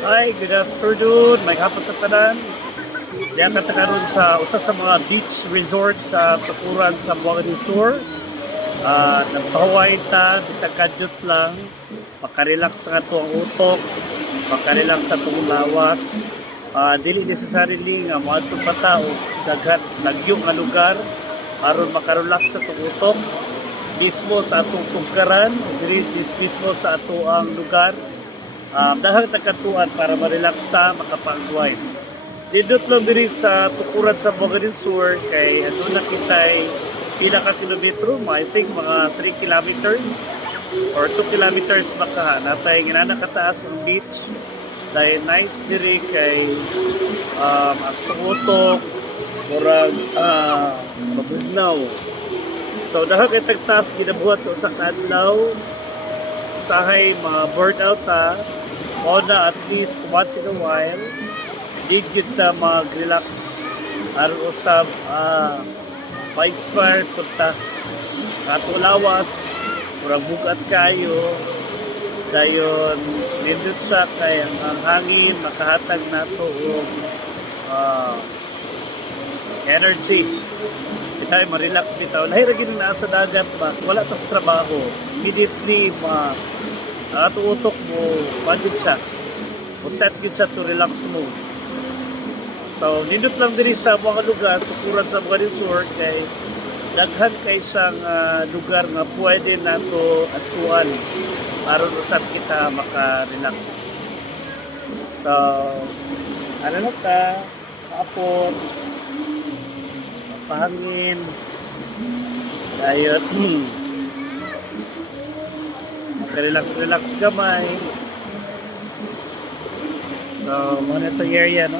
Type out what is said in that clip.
Hi, good afternoon. May hapon sa tanan. Diyan ka karon sa usa sa mga beach resort sa tukuran sa Buanga del Sur. Nagpahuway ta bisag kadyot lang, makarelax sa ato ang utok, makarelax sa atong lawas. Dili necessarily nga moadto pa ta og daghan nagyong nga lugar aron makarelax sa atong utok mismo sa atong tugkaran, diri mismo sa ato ang lugar. Dahang nagkatuan para ma-relax ta, makapag-unwind. Didot lang diri sa tukuran sa Buanga del Sur kay ano na kitay pila ka kilometro, I think mga 3 kilometers or 2 kilometers makaha. Natay ginana kataas ang beach. Dahil nice diri kay ang tungutok, murag mabugnaw. So dahang kay tagtaas ginabuhat sa usa ka adlaw, usahay mga burn out ta, o na at least once in a while, hindi kita mag-relax aron usab ma-inspire punta ato lawas, murag bugat kayo, dayon nindot sa kay ang hangin makahatag nato og energy. Kita ma-relax bitaw. Lahi ra gid na sa dagat ba, wala tas trabaho. Immediately ato utok mo budget siya. O set gid siya to relax mode. So nindot lang diri sa mga lugar tukuran sa Buanga del Sur kay daghan kay sang lugar nga pwede nato atuan aron usab kita maka-relax. So ano na ta hapon pahangin dayon maka-relax gamay. So muna ito area no.